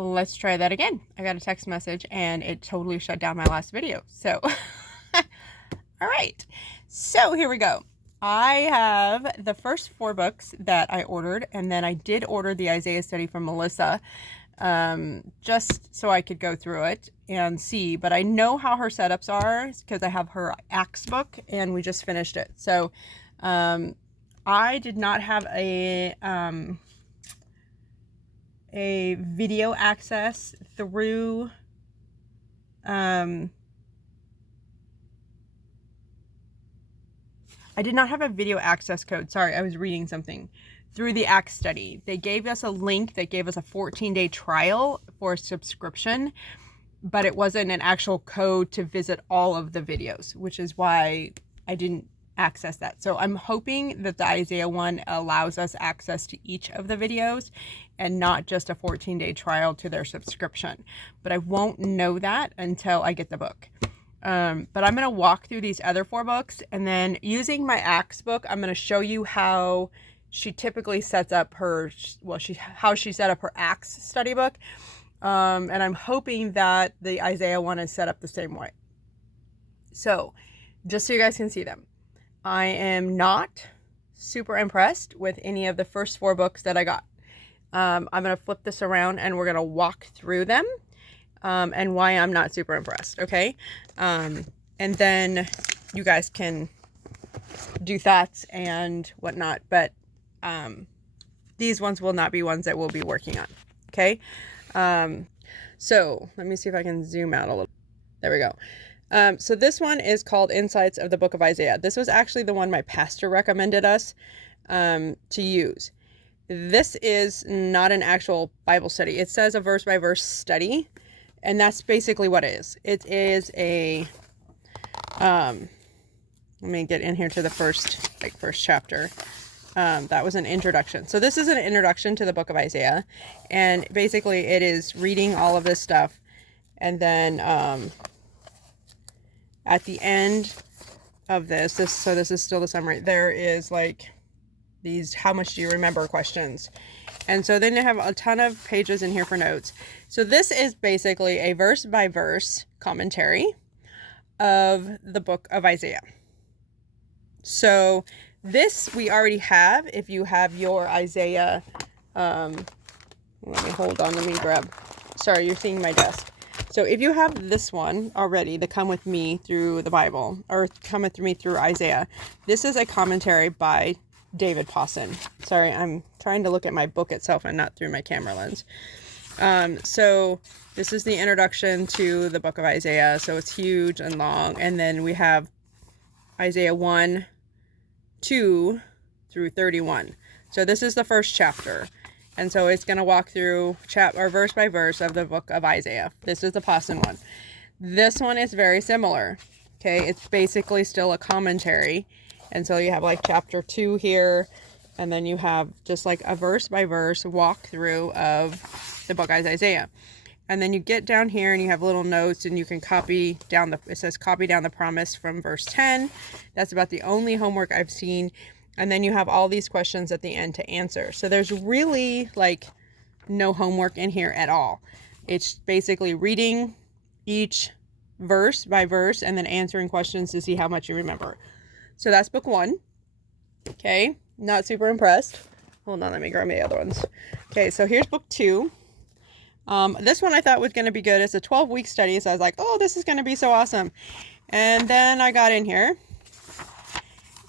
let's try that again. I got a text message and it totally shut down my last video. So, all right. So here we go. I have the first 4 books that I ordered, and then I did order the Isaiah study from Melissa, just so I could go through it and see. But I know how her setups are because I have her Acts book and we just finished it. So, I did not have a video access through I did not have a video access code. Sorry, I was reading something. Through the Acts study. They gave us a link that gave us a 14-day trial for a subscription, but it wasn't an actual code to visit all of the videos, which is why I didn't access that. So I'm hoping that the Isaiah one allows us access to each of the videos and not just a 14-day trial to their subscription. But I won't know that until I get the book. But I'm going to walk through these other 4 books, and then using my Acts book, I'm going to show you how she typically sets up her, how she set up her Acts study book. And I'm hoping that the Isaiah one is set up the same way. So just so you guys can see them. I am not super impressed with any of the first 4 books that I got. I'm going to flip this around and we're going to walk through them. And why I'm not super impressed, okay? And then you guys can do thoughts and whatnot, but these ones will not be ones that we'll be working on, okay? So let me see if I can zoom out a little. There we go. So this one is called Insights of the Book of Isaiah. This was actually the one my pastor recommended us to use. This is not an actual Bible study. It says a verse-by-verse study. And that's basically what it is. It is a, let me get in here to the first chapter. That was an introduction. So this is an introduction to the book of Isaiah. And basically it is reading all of this stuff. And then at the end of this is still the summary. There is like these how much do you remember questions. And so then they have a ton of pages in here for notes. So this is basically a verse by verse commentary of the book of Isaiah. So this we already have. If you have your Isaiah, let me grab, sorry, you're seeing my desk. So if you have this one already, the Come With Me Through the Bible, or Come With Me Through Isaiah, this is a commentary by David Pawson. Sorry, I'm trying to look at my book itself and not through my camera lens. So this is the introduction to the book of Isaiah. So it's huge and long. And then we have Isaiah 1, 2 through 31. So this is the first chapter. And so it's going to walk through verse by verse of the book of Isaiah. This is the Pawson one. This one is very similar. Okay, it's basically still a commentary. And so you have like chapter 2 here, and then you have just like a verse by verse walkthrough of the book of Isaiah. And then you get down here and you have little notes, and you can copy down it says copy down the promise from verse 10. That's about the only homework I've seen. And then you have all these questions at the end to answer. So there's really like no homework in here at all. It's basically reading each verse by verse and then answering questions to see how much you remember. So that's book 1. Okay, not super impressed. Hold on, let me grab my other ones. Okay, so here's book 2. This one I thought was going to be good. It's a 12-week study, so I was like, oh, this is going to be so awesome. And then I got in here,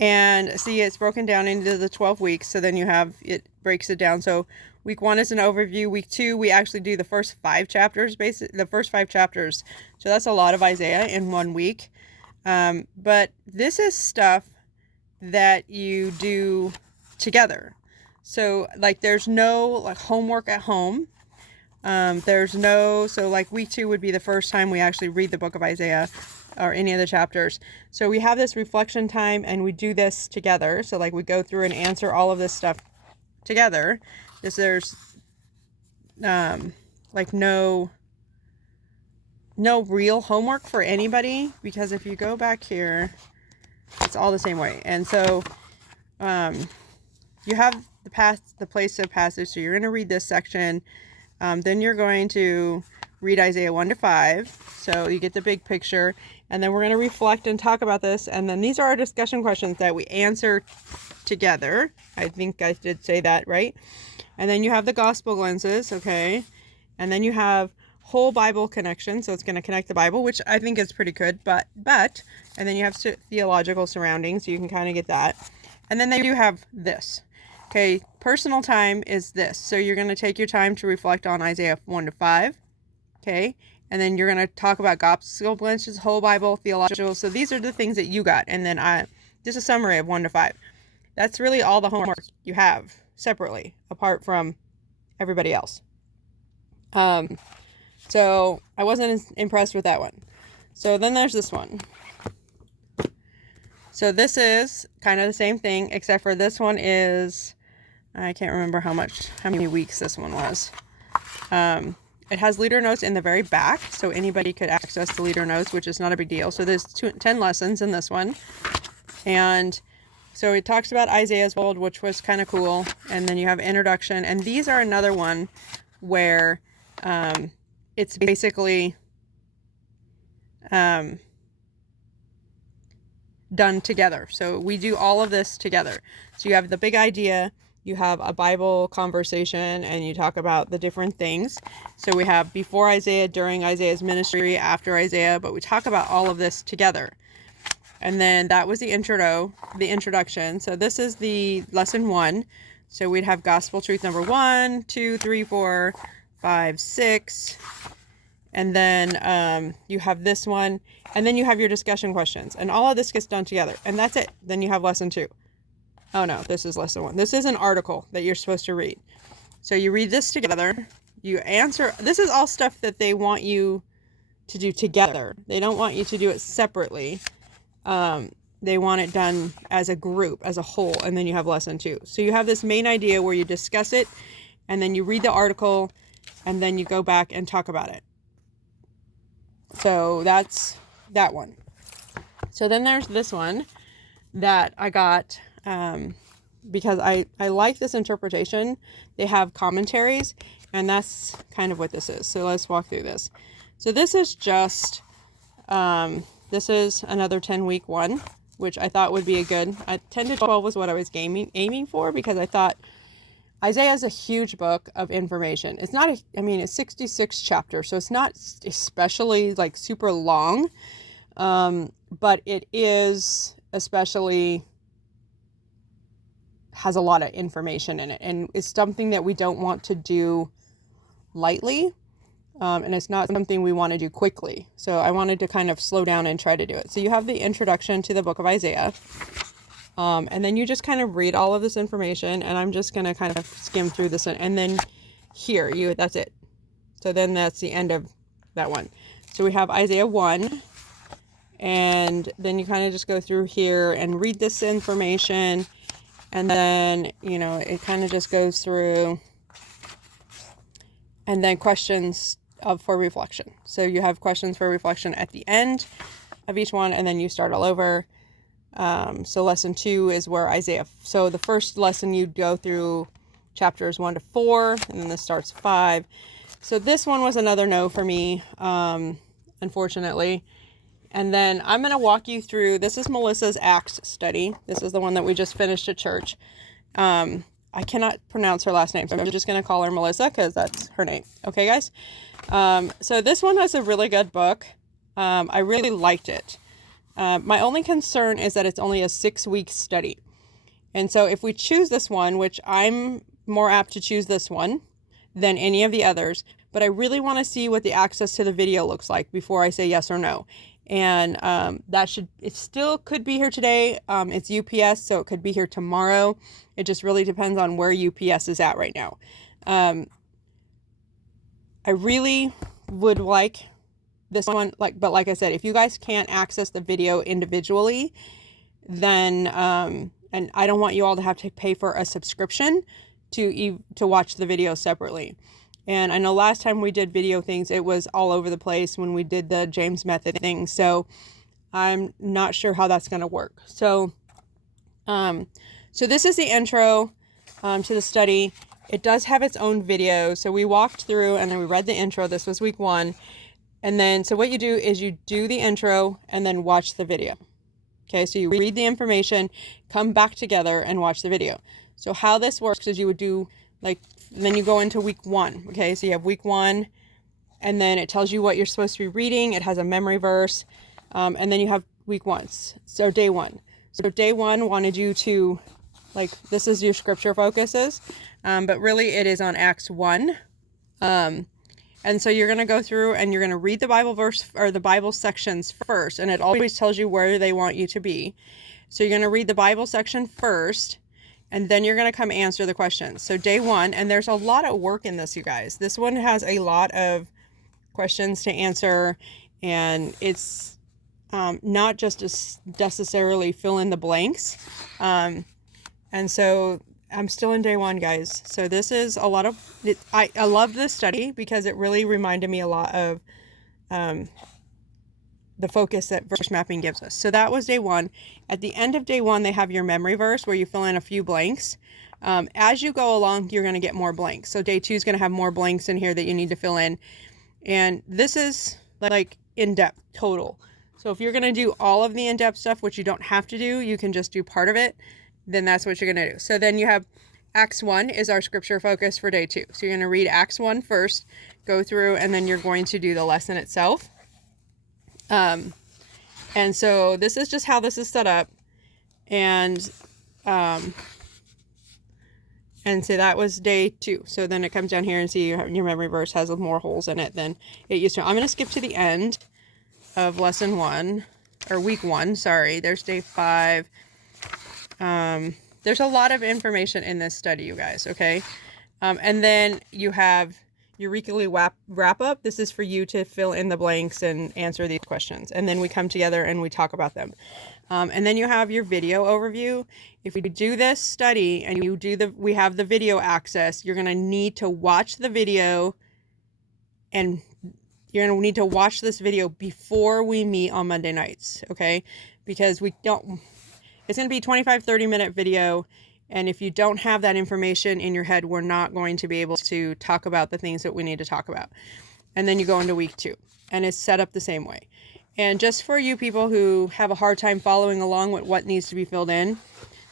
and see, it's broken down into the 12 weeks. So then it breaks it down. So week 1 is an overview. Week 2, we actually do the first 5 chapters, the first 5 chapters. So that's a lot of Isaiah in 1 week. But this is stuff that you do together. So like there's no like homework at home. So like week 2 would be the first time we actually read the book of Isaiah or any of the chapters. So we have this reflection time and we do this together. So like we go through and answer all of this stuff together. There's like no real homework for anybody, because if you go back here, it's all the same way. And so you have the place of passage. So you're going to read this section. Then you're going to read Isaiah 1 to 5. So you get the big picture. And then we're going to reflect and talk about this. And then these are our discussion questions that we answer together. I think I did say that, right? And then you have the gospel lenses, okay? And then you have whole Bible connection. So it's going to connect the Bible, which I think is pretty good. But and then you have theological surroundings. So you can kind of get that. And then they do have this. Okay, personal time is this. So you're going to take your time to reflect on Isaiah 1 to 5. Okay, and then you're going to talk about gospel lenses, whole Bible, theological. So these are the things that you got. And then just a summary of 1 to 5. That's really all the homework you have separately, apart from everybody else. So I wasn't impressed with that one. So then there's this one. So this is kind of the same thing, except for this one is, I can't remember how many weeks this one was. It has leader notes in the very back, so anybody could access the leader notes, which is not a big deal. So there's 10 lessons in this one. And so it talks about Isaiah's world, which was kind of cool. And then you have introduction. And these are another one where it's basically done together. So we do all of this together. So you have the big idea, you have a Bible conversation, and you talk about the different things. So we have before Isaiah, during Isaiah's ministry, after Isaiah, but we talk about all of this together. And then that was the introduction. So this is the lesson 1. So we'd have gospel truth number 1, 2, 3, 4, 5, 6. And then you have this one, and then you have your discussion questions, and all of this gets done together, and that's it. Then you have lesson 2. Oh no, this is lesson 1. This is an article that you're supposed to read. So you read this together, you answer. This is all stuff that they want you to do together. They don't want you to do it separately. They want it done as a group, as a whole, and then you have lesson 2. So you have this main idea where you discuss it, and then you read the article, and then you go back and talk about it. So that's that one. So then there's this one that I got because I like this interpretation. They have commentaries, and that's kind of what this is. So let's walk through this. So this is just, this is another 10-week one, which I thought would be a good, 10 to 12 was what I was aiming for, because I thought Isaiah is a huge book of information. It's not, it's 66 chapters, so it's not especially like super long, but it is especially has a lot of information in it, and it's something that we don't want to do lightly, and it's not something we want to do quickly. So I wanted to kind of slow down and try to do it. So you have the introduction to the book of Isaiah. And then you just kind of read all of this information, and I'm just going to kind of skim through this, and then that's it. So then that's the end of that one. So we have Isaiah 1, and then you kind of just go through here and read this information, and then, it kind of just goes through, and then questions for reflection. So you have questions for reflection at the end of each one, and then you start all over. So lesson 2 is where so the first lesson you go through chapters 1 to 4, and then this starts 5. So this one was another no for me, unfortunately. And then I'm going to walk you through, this is Melissa's Acts study. This is the one that we just finished at church. I cannot pronounce her last name, so I'm just going to call her Melissa because that's her name. Okay, guys? So this one was a really good book. I really liked it. My only concern is that it's only a 6-week study. And so if we choose this one, which I'm more apt to choose this one than any of the others, but I really want to see what the access to the video looks like before I say yes or no. And it still could be here today. It's UPS, so it could be here tomorrow. It just really depends on where UPS is at right now. I really would like this one, but like I said, if you guys can't access the video individually, then, and I don't want you all to have to pay for a subscription to watch the video separately. And I know last time we did video things, it was all over the place when we did the James Method thing. So I'm not sure how that's going to work. So, so this is the intro to the study. it does have its own video. So we walked through and then we read the intro. This was week 1. And then, so what you do is you do the intro and then watch the video. Okay, so you read the information, come back together and watch the video. So how this works is you would do then you go into week 1. Okay, so you have week 1 and then it tells you what you're supposed to be reading. It has a memory verse. And then you have week 1. So day 1. So day 1 wanted you to, this is your scripture focuses. But really it is on Acts 1. And so you're going to go through and you're going to read the Bible verse or the Bible sections first. And it always tells you where they want you to be. So you're going to read the Bible section first. And then you're going to come answer the questions. So day 1, and there's a lot of work in this, you guys. This one has a lot of questions to answer. And it's not just necessarily fill in the blanks. And so I'm still in day 1, guys. So this is a lot of it. I love this study because it really reminded me a lot of the focus that verse mapping gives us. So that was day 1. At the end of day 1, they have your memory verse where you fill in a few blanks. As you go along, you're going to get more blanks. So day 2 is going to have more blanks in here that you need to fill in. And this is in-depth total. So if you're going to do all of the in-depth stuff, which you don't have to do, you can just do part of it. Then that's what you're going to do. So then you have Acts 1 is our scripture focus for day 2. So you're going to read Acts 1 first, go through, and then you're going to do the lesson itself. And so this is just how this is set up. And so that was day 2. So then it comes down here and see your memory verse has more holes in it than it used to. I'm going to skip to the end of lesson 1 or week 1. Sorry. There's day 5. There's a lot of information in this study, you guys. Okay. And then you have your weekly wrap up. This is for you to fill in the blanks and answer these questions. And then we come together and we talk about them. And then you have your video overview. If we do this study and we have the video access, you're going to need to watch the video and you're going to need to watch this video before we meet on Monday nights. Okay. Because it's going to be a 25-30 minute video. And if you don't have that information in your head, we're not going to be able to talk about the things that we need to talk about. And then you go into week 2 and it's set up the same way. And just for you people who have a hard time following along with what needs to be filled in,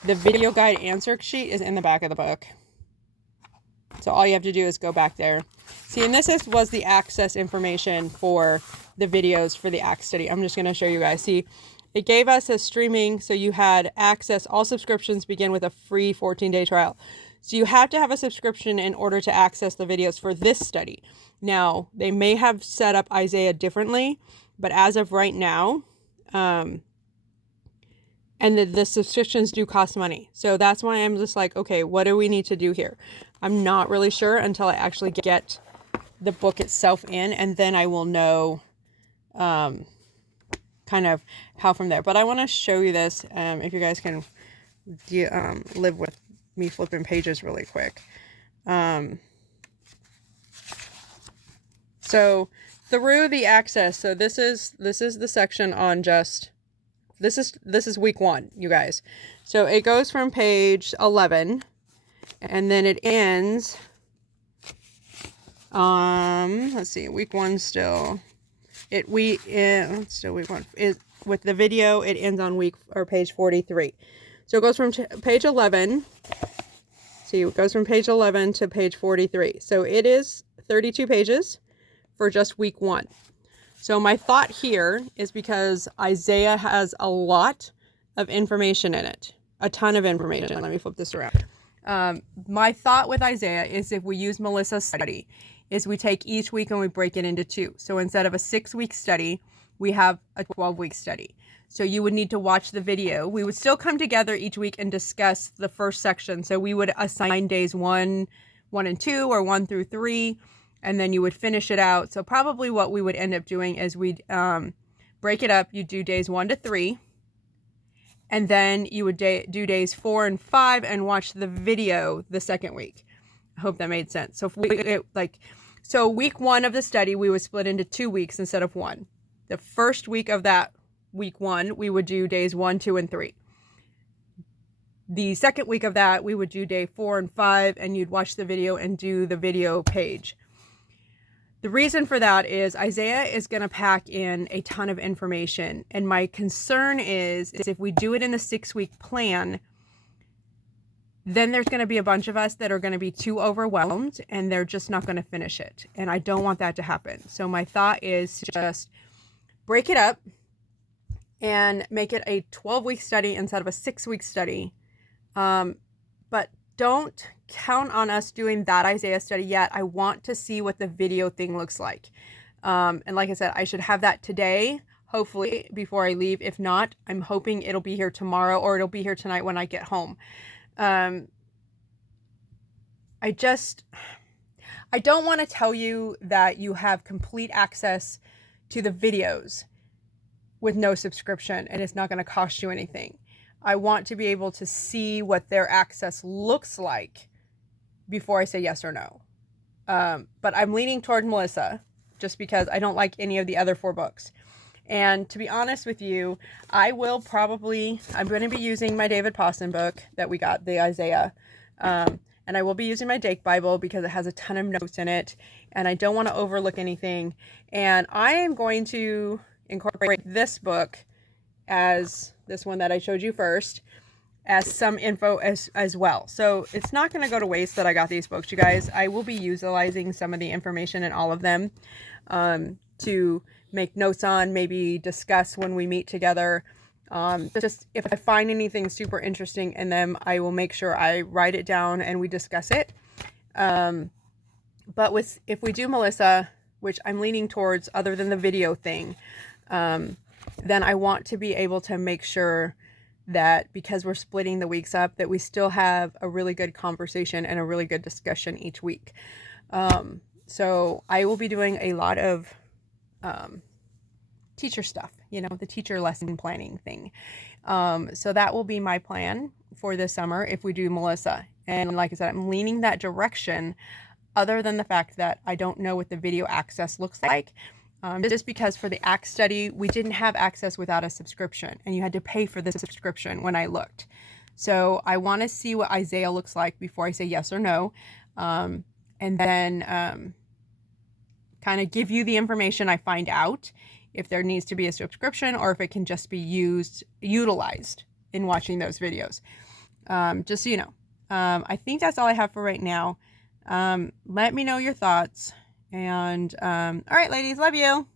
the video guide answer sheet is in the back of the book. So all you have to do is go back there. See, and this was the access information for the videos for the Acts study. I'm just going to show you guys. See, it gave us a streaming, so you had access. All subscriptions begin with a free 14-day trial. So you have to have a subscription in order to access the videos for this study. Now, they may have set up Isaiah differently, but as of right now, and the subscriptions do cost money. So that's why I'm just like, okay, what do we need to do here? I'm not really sure until I actually get the book itself in, and then I will know kind of how from there. But I want to show you this, if you guys can live with me flipping pages really quick. So through the access, so this is the section on just this is week 1, you guys. So it goes from page 11 and then it ends let's see, week 1 still. It's still week 1. With the video, it ends on page 43. So it goes from page 11. See, it goes from page 11 to page 43. So it is 32 pages for just week 1. So my thought here is because Isaiah has a lot of information in it, a ton of information. Let me flip this around. My thought with Isaiah is if we use Melissa's study, is we take each week and we break it into 2. So instead of a 6-week study, we have a 12-week study. So you would need to watch the video. We would still come together each week and discuss the first section. So we would assign days 1 and 2 or 1 through 3, and then you would finish it out. So probably what we would end up doing is we'd break it up. You do days 1 to 3, and then you would do days 4 and 5 and watch the video the second week. I hope that made sense. So so week 1 of the study, we would split into 2 weeks instead of 1. The first week of that week 1, we would do days 1, 2, and 3. the second week of that, we would do day 4 and 5, and you'd watch the video and do the video page. The reason for that is Isaiah is going to pack in a ton of information. And my concern is if we do it in the 6-week plan, then there's going to be a bunch of us that are going to be too overwhelmed and they're just not going to finish it. And I don't want that to happen. So my thought is to just break it up and make it a 12-week study instead of a 6-week study. But don't count on us doing that Isaiah study yet. I want to see what the video thing looks like. And like I said, I should have that today, hopefully, before I leave. If not, I'm hoping it'll be here tomorrow or it'll be here tonight when I get home. I don't want to tell you that you have complete access to the videos with no subscription and it's not going to cost you anything. I want to be able to see what their access looks like before I say yes or no. But I'm leaning toward Melissa just because I don't like any of the other 4 books. And to be honest with you, I'm going to be using my David Pawson book that we got, the Isaiah. And I will be using my Dake Bible because it has a ton of notes in it. And I don't want to overlook anything. And I am going to incorporate this book as this one that I showed you first as some info as well. So it's not going to go to waste that I got these books, you guys. I will be utilizing some of the information in all of them to make notes on, maybe discuss when we meet together. Just if I find anything super interesting in them, I will make sure I write it down and we discuss it. But if we do Melissa, which I'm leaning towards other than the video thing, then I want to be able to make sure that because we're splitting the weeks up, that we still have a really good conversation and a really good discussion each week. So I will be doing a lot of teacher stuff, the teacher lesson planning thing. So that will be my plan for this summer if we do Melissa. And like I said, I'm leaning that direction other than the fact that I don't know what the video access looks like. Just because for the ACT study, we didn't have access without a subscription and you had to pay for the subscription when I looked. So I want to see what Isaiah looks like before I say yes or no. And then kind of give you the information I find out if there needs to be a subscription or if it can just be utilized in watching those videos. Just so you know. I think that's all I have for right now. Let me know your thoughts. And all right, ladies, love you.